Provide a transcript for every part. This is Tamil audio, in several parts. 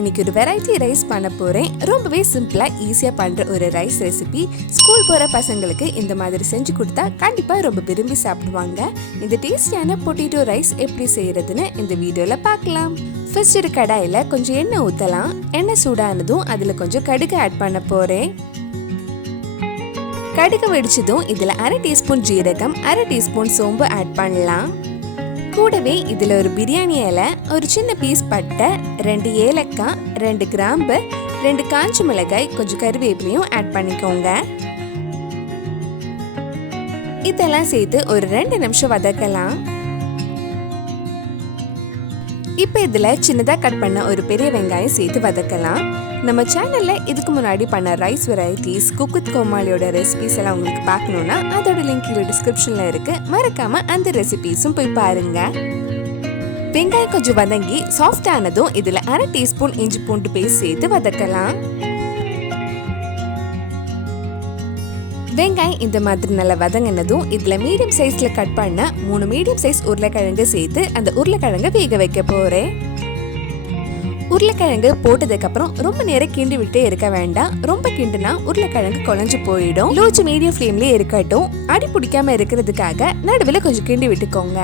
இன்னைக்கு ஒரு வெரைட்டி ரைஸ் பண்ண போறேன். ரொம்பவே சிம்பிளா ஈஸியா பண்ற ஒரு ரைஸ் ரெசிபி. ஸ்கூல் போற பசங்களுக்கு இந்த மாதிரி செஞ்சு கொடுத்தா கண்டிப்பா ரொம்ப விரும்பி சாப்பிடுவாங்க. இந்த டேஸ்டியான பொட்டேட்டோ ரைஸ் எப்படி செய்யறதுன்னு இந்த வீடியோல பார்க்கலாம். ஃபர்ஸ்ட் ஒரு கடாயில கொஞ்சம் எண்ணெய் ஊத்தலாம். எண்ணெய் சூடானதும் அதுல கொஞ்சம் கடுகு ஆட் பண்ண போறேன். கடுகு வெடிச்சதும் இதுல 1/2 டீஸ்பூன் ஜீரகம், 1/2 டீஸ்பூன் சோம்பு ஆட் பண்ணலாம். கூடவே இதில் ஒரு பிரியாணி இலை, ஒரு சின்ன பீஸ் பட்டை, 2 ஏலக்காய், 2 கிராம்பு, 2 காஞ்ச மிளகாய், கொஞ்சம் கருவேப்பிலையும் ஆட் பண்ணிக்கோங்க. இதெல்லாம் சேர்த்து ஒரு 2 நிமிஷம் வதக்கலாம். இப்போ இதில் சின்னதாக கட் பண்ண ஒரு பெரிய வெங்காயம் சேர்த்து வதக்கலாம். நம்ம சேனலில் இதுக்கு முன்னாடி பண்ண ரைஸ் வெரைட்டிஸ், குக் வித் கோமாளியோட ரெசிபிஸ் எல்லாம் உங்களுக்கு பார்க்கணுன்னா அதோட லிங்க் கீழே டிஸ்கிரிப்ஷனில் இருக்குது. மறக்காமல் அந்த ரெசிபிஸும் போய் பாருங்கள். வெங்காயம் கொஞ்சம் வதங்கி சாஃப்ட் ஆனதும் இதில் 1/2 டீஸ்பூன் இஞ்சி பூண்டு பேஸ்ட் சேர்த்து வதக்கலாம். வெங்காயம் இந்த மாதிரி நல்லா வதங்கினதும் இதில் மீடியம் சைஸில் கட் பண்ண 3 மீடியம் சைஸ் உருளைக்கிழங்கு சேர்த்து அந்த உருளைக்கிழங்கை வேக வைக்க போகிறேன். உருளைக்கிழங்கு போட்டதுக்கு அப்புறம் ரொம்ப நேரம் கிண்டி விட்டே இருக்க வேண்டாம். ரொம்ப கிண்டுனா உருளைக்கிழங்கு குழஞ்சு போயிடும். லோ டு மீடியம் ஃப்ளேம்லயே இருக்கட்டும். அடி பிடிக்காம இருக்கிறதுக்காக நடுவில் கொஞ்சம் கிண்டி விட்டுக்கோங்க.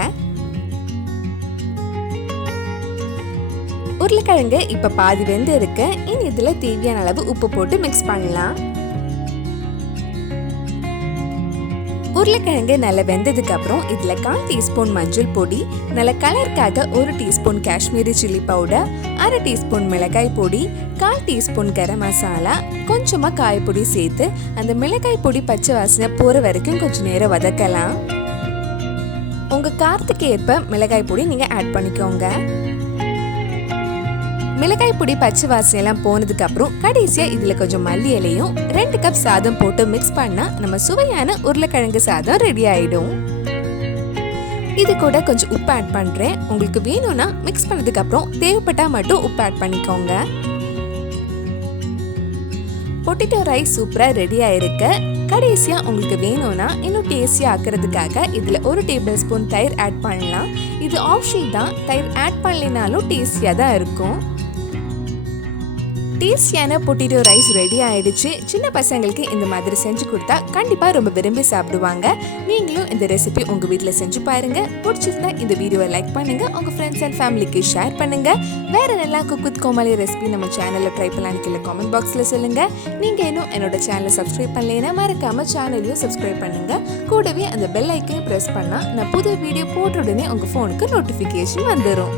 உருளைக்கிழங்கு இப்ப பாதி வெந்து இருக்கு. இனி இதுல தேவையான அளவு உப்பு போட்டு மிக்ஸ் பண்ணலாம். உருளைக்கிழங்கு நல்லா வெந்ததுக்கு அப்புறம் இதுல 1/4 டீஸ்பூன் மஞ்சள் பொடி, நல்ல கலருக்காக 1 teaspoon Kashmiri chilli powder, 1/2 teaspoon மிளகாய் பொடி, 1/4 டீஸ்பூன் கரம் மசாலா, கொஞ்சமா காய்பொடி சேர்த்து அந்த மிளகாய் பொடி பச்சை வாசனை போற வரைக்கும் கொஞ்சம் நேரம் வதக்கலாம். உங்க காரத்துக்கு ஏற்ப மிளகாய் பொடி நீங்க ஆட் பண்ணிக்கோங்க. மிளகாய் பொடி பச்சை வாசனை எல்லாம் போனதுக்கு அப்புறம் கடைசியா இதுல கொஞ்சம் மல்லி இலையும் 2 கப் சாதம் போட்டு மிக்ஸ் பண்ணா நம்ம சுவையான உருளைக்கிழங்கு சாதம் ரெடி ஆயிடும். இது கூட கொஞ்சம் உப்பு ஆட் பண்றேன். உங்களுக்கு வேணும்னா மிக்ஸ் பண்ணதுக்கு அப்புறம் தேவைப்பட்டா மட்டும் உப்பு ஆட் பண்ணிக்கோங்க. பொட்டேட்டோ ரைஸ் சூப்பரா ரெடி ஆயிருக்கு. கடைசியா உங்களுக்கு வேணும்னா இன்னும் டேஸ்டியா ஆக்குறதுக்காக இதுல 1 டேபிள் ஸ்பூன் தயிர் ஆட் பண்ணலாம். இது ஆப்ஷனல் தான். தயிர் ஆட் பண்ணலைனாலும் டேஸ்டியா தான் இருக்கும். டேஸ்டியான பொட்டேட்டோ ரைஸ் ரெடி ஆயிடுச்சு. சின்ன பசங்களுக்கு இந்த மாதிரி செஞ்சு கொடுத்தா கண்டிப்பா ரொம்ப விரும்பி சாப்பிடுவாங்க. நீங்களும் இந்த ரெசிபி உங்க வீட்டுல செஞ்சு பாருங்க. பிடிச்சிருந்தா இந்த வீடியோவை லைக் பண்ணுங்க, உங்க ஃப்ரெண்ட்ஸ் அண்ட் ஃபேமிலிக்கு ஷேர் பண்ணுங்க. வேற நல்லா குக் வித் கோமாளி ரெசிபி நம்ம சேனல்ல ட்ரை பண்ணலான்னு கீழே காமெண்ட் பாக்ஸ்ல சொல்லுங்க. நீங்க இன்னும் என்னோட சேனலை சப்ஸ்கிரைப் பண்ணலைன்னா மறக்காம சேனலையும் சப்ஸ்கிரைப் பண்ணுங்க. கூடவே அந்த பெல் ஐக்கனையும் பிரஸ் பண்ணா நான் புது வீடியோ போட்ட உடனே உங்க போனுக்கு நோட்டிபிகேஷன் வந்துடும்.